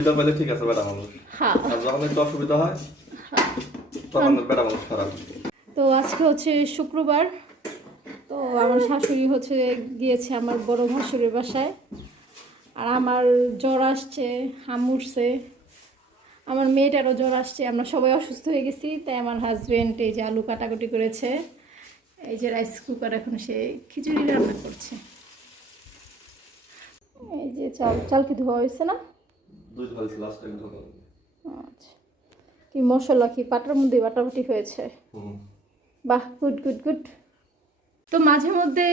সুবিধা পেলে ঠিক আছে বেটা মানুষ, হ্যাঁ আর যখন একটু অসুবিধা হয় তখন বেটা মানুষ খারাপ। তো আজকে হচ্ছে শুক্রবার। তো আমার শাশুড়ি হচ্ছে গিয়েছে আমার বড় ভাসুরের বাসায়, আর আমার জ্বর আসছে, হাম উঠছে, আমার মেয়েটারও জ্বর আসছে, আমরা সবাই অসুস্থ হয়ে গেছি। তাই আমার হাজব্যান্ড এই যে আলু কাটাকুটি করেছে, এই যে রাইস কুকার এখন সে খিচুড়ি রান্না করছে। এই যে চাল চাল কি ধোয়া হয়েছে না? দুই ঢালছি লাস্ট টাইম ধরো। আচ্ছা, কি মশলা কি পাটার মধ্যে বাটাবাটি হয়েছে? বাহ, গুড গুড গুড। তো মাঝে মধ্যে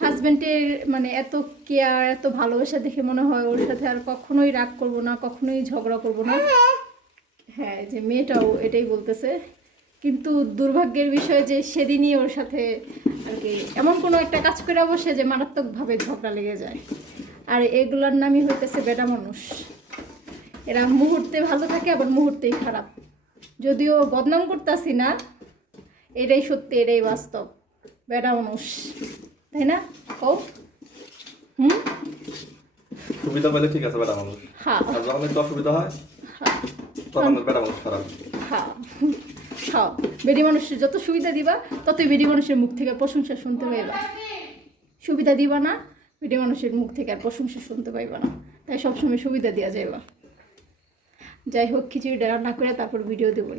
হাজব্যান্ডের মানে এত কেয়ার, এত ভালোবাসা দেখে মনে হয় ওর সাথে আর কখনোই রাগ করব না, কখনোই ঝগড়া করব না। হ্যাঁ, যে মেয়েটাও এটাই বলতেছে, কিন্তু দুর্ভাগ্যের বিষয় যে সেদিনই ওর সাথে আর কি এমন কোনো একটা কাজ করে বসে যে মারাত্মকভাবে ঝগড়া লেগে যায়। আর এগুলোর নামই হইতেছে বেটা মানুষ। এরা মুহূর্তে ভালো থাকে আবার মুহূর্তেই খারাপ। যদিও বদনাম করতেছি না, এটাই সত্যি, এটাই বাস্তব। বেটা মানুষ, তাই না? ও সুবিধা পেলে ঠিক আছে বেটা মানুষ, হ্যাঁ আর যখন একটু অসুবিধা হয় হ্যাঁ তখন বেটা মানুষ খারাপ। হ্যাঁ হ্যাঁ, বেডি মানুষের যত সুবিধা দিবা ততই বেডি মানুষের মুখ থেকে প্রশংসা শুনতে পাইবা। সুবিধা দিবা না, বেডি মানুষের মুখ থেকে আর প্রশংসা শুনতে পাইবা না। তাই সবসময় সুবিধা দেওয়া যাইবা। যাই হোক, খিচুড়িটা রান্না করে তারপর ভিডিও দেবো।